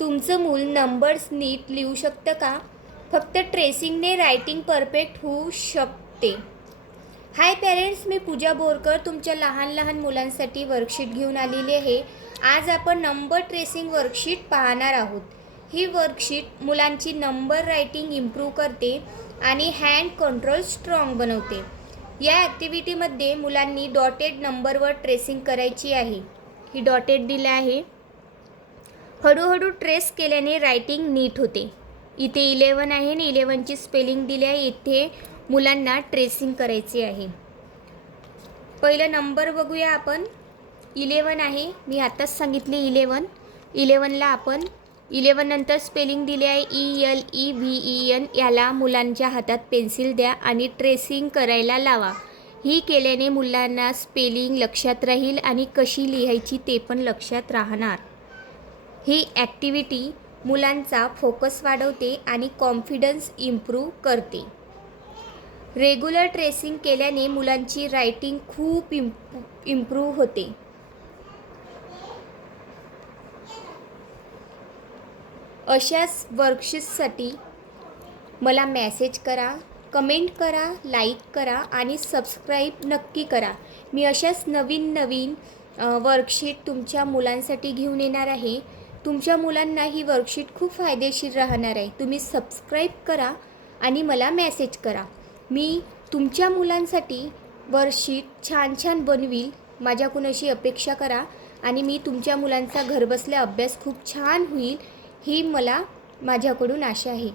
तुमचं मूल नंबर्स नीट लिहू शकतं का? फक्त ट्रेसिंगने रायटिंग परफेक्ट होऊ शकते. हाय पेरेंट्स, मी पूजा बोरकर तुमच्या लहान मुलांसाठी वर्कशीट घेऊन आलेली आहे. आज आपण नंबर ट्रेसिंग वर्कशीट पाहणार आहोत. ही वर्कशीट मुलांची नंबर रायटिंग इम्प्रूव्ह करते आणि हँड कंट्रोल स्ट्रॉंग बनवते. या ॲक्टिव्हिटीमध्ये मुलांनी डॉटेड नंबरवर ट्रेसिंग करायची आहे. ही डॉटेड दिलं आहे. हळूहळू ट्रेस केल्याने रायटिंग नीट होते. इथे 11 आहे आणि 11ची स्पेलिंग दिली आहे. इथे मुलांना ट्रेसिंग करायची आहे. पहिलं नंबर बघूया आपण. 11 आहे, मी आताच सांगितले 11. 11ला आपण 11 नंतर स्पेलिंग दिली आहे ELEVEN. याला मुलांच्या हातात पेन्सिल द्या आणि ट्रेसिंग करायला लावा. ही केल्याने मुलांना स्पेलिंग लक्षात राहील आणि कशी लिहायची ते पण लक्षात राहणार. ही ॲक्टिव्हिटी मुलांचा फोकस वाढवते आणि कॉन्फिडन्स इम्प्रूव्ह करते. रेग्युलर ट्रेसिंग केल्याने मुलांची रायटिंग खूप इम्प्रूव्ह होते. अशाच वर्कशीट्ससाठी मला मेसेज करा, कमेंट करा, लाईक करा आणि सबस्क्राईब नक्की करा. मी अशाच नवीन वर्कशीट तुमच्या मुलांसाठी घेऊन येणार आहे. तुमच्या मुलांना ही वर्कशीट खूप फायदेशीर राहणार आहे. तुम्ही सबस्क्राईब करा आणि मला मेसेज करा. मी तुमच्या मुलांसाठी वर्कशीट छान बनवील. माझ्याकडून अशी अपेक्षा करा आणि मी तुमच्या मुलांचा घरबसल्या अभ्यास खूप छान होईल ही मला माझ्याकडून आशा आहे.